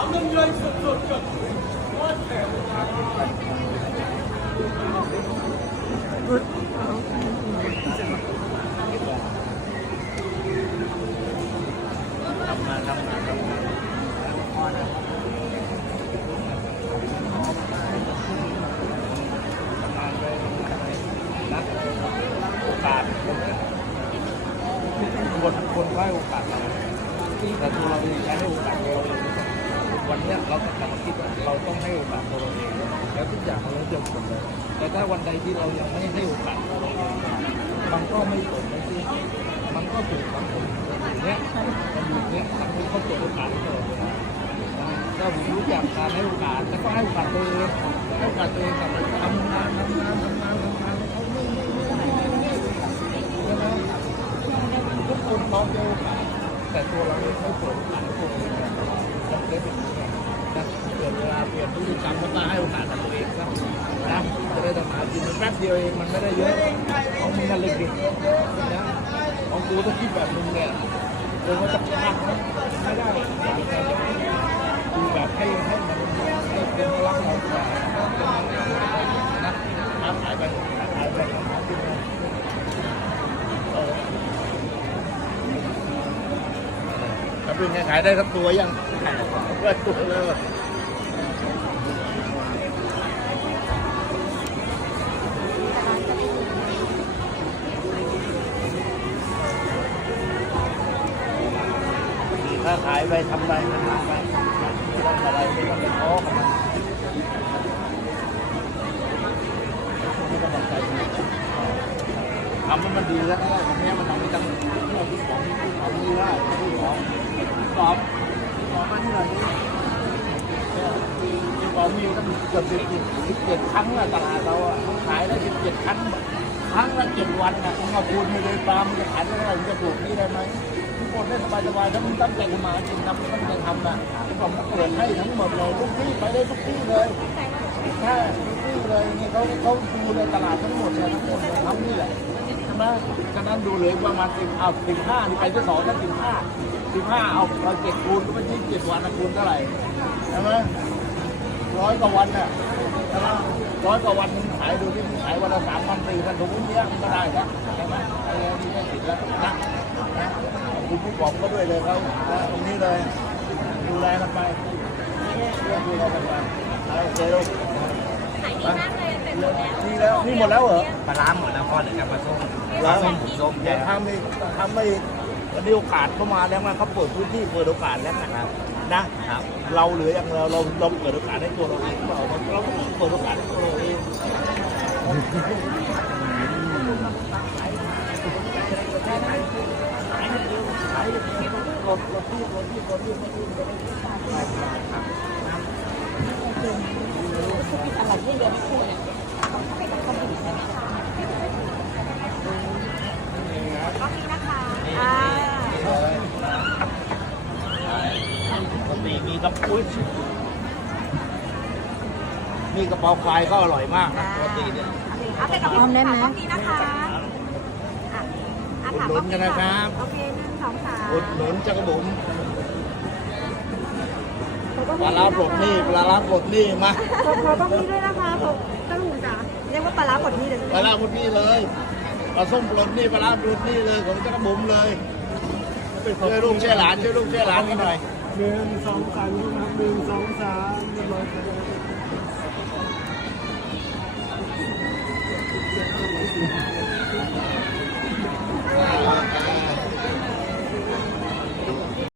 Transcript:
남는 줄 알수 없어. โอกาสเราแต่ตัวเราเองใช้ให้โอกาสตัวเราเองวันนี้เราต้องกลับมาคิดว่าเราต้องให้โอกาสตัวเราเองแล้วทุกอย่างมันจะผลเลยแต่ถ้าวันใดที่เรายังไม่ให้โอกาสตัวเราเองมันก็ไม่ผลไม่สิ้นมันก็ถูกสังคมอย่างเนี้ยมันอยู่เนี้ยสังคมเขาเปิดโอกาสให้ตลอดเวลาถ้าผมรู้จักการให้โอกาสแล้วก็ให้โอกาสตัวเองให้โอกาสตัวเองกับไปทำงานทำงานทำงานทำงานเขาไม่ไม่ไม่ไม่ไม่ใช่ไหม ทุกคนพร้ อมจะโอกาสแต่ตัวเราไม่เปิดโอกาสให้ตัวเองนะเราได้เป็นอย่างนะเปลี่ยนเวลาเปลี่ยนพฤติกรรมแล้วก็ให้โอกาสตัวเองครับนะจะได้ทำมากินมันแป๊บเดียวเองมันไม่ได้เยอะของมึงนั่นเล็กๆนะของกูต้องคิดแบบมึงเนี่ยเดินมาจะพลาดไม่ได้ดูแบบให้ให้มันให้เป็นพลังเรากว่านะน้ำหายไปหายไปหายไปเออ ครับ เป็นไงขายได้สักตัวยังได้ตัวเลยถ้าขายไปทำไปทำไปไม่ต้องอะไรไม่ต้องไปท้อกับมันไม่ต้องบังใจทำให้มันดีแล้วก็ได้ตรงนี้มันทำให้ตั้งเรื่องที่ของที่ของที่ได้ที่ของ ตอบตอบมาที่ไหนที่บอกมีตั้ง เกือบสิบสิบเจ็ดครั้งอะตลาดเราอะขายได้สิบเจ็ดครั้ง ครั้งละเจ็ดวันอะมึงมาพูดไม่เลยปลามจะขายได้เท่าไหร่มึงจะปลูกนี่ได้ไหมทุกคนได้สบายสบายถ้ามึงตั้งใจทำมาจริงทำตั้งใจทำอะผมเปิดให้ทั้งหมดเลยทุกที่ไปได้ทุกที่เลยแค่ทุกที่เลยนี่เขาเขาดูในตลาดทั้งหมดเลยทั้งหมดเลยทำนี่แหละใช่ไหมฉะนั้นดูเลยประมาณสิบเอาสิบห้านี่ไปที่สองก็สิบห้าสิบห้าเอาเราเจ็ดคูณก็ไม่ใช่เจ็ดวันนะคูณเท่าไหร่ใช่ไหม ร้อยกว่าวันน่ะใช่ไหมร้อยกว่าวันมึงขายดูที่มึงขายวันละสามพันสี่พันถุงเนี้ยมันก็ได้แล้วใช่ไหมไอ้นี่ไม่ติดแล้วนะนะขอบคุณผู้บอกก็ด้วยเลยเขาตรงนี้เลยดูแลกันไปเรื่องดูแลกันไปเอาโอเคลูกขายดีมากเลยเป็นหมดแล้วนี่แล้วนี่หมดแล้วเหรอปลาร้าหมดแล้วพ่อเดี๋ยวจะมาส้มแล้วส้มหมูส้มเดี๋แย่ยวทำไม่ทำไม่วันนี้โอกาสเข้ามาแล้วไงเขาเปิดพื้นที่เปิดโอกาสแล้วนะครับ นะครับ เราเหลืออย่างเราเราเราเปิดโอกาสให้ตัวเราเองเราเราก็เปิดโอกาสให้ตัวเราเองมีมีกระ ปุ้ยมีกระเป๋าควายก็อร่อยมากนะปกติเนี่ยเอาไปกับพี่ออมได้ไหมถามกล้องนี้นะคะอะอะถามอุดหนุนกันนะครับโอเคหนึ่งสองสามอุดหนุนจักรบุ๋มปลาร้าปลดหนี้ปลาร้าปลดหนี้มาขอขอต้องมีด้วยนะคะขอตั้งหูจ๋าเรียกว่าปลาร้าบดนี้เลยใช่ไหมปลาร้าปลดหนี้เลยปลาส้มปลดหนี้ปลาร้าปลดหนี้เลยของจักรบุ๋มเลยช่วยลูกช่วยหลานช่วยลูกช่วยหลานกันหน่อย หนึ่งสองสามครับหนึ่งสองสามเรียบร้อยครับ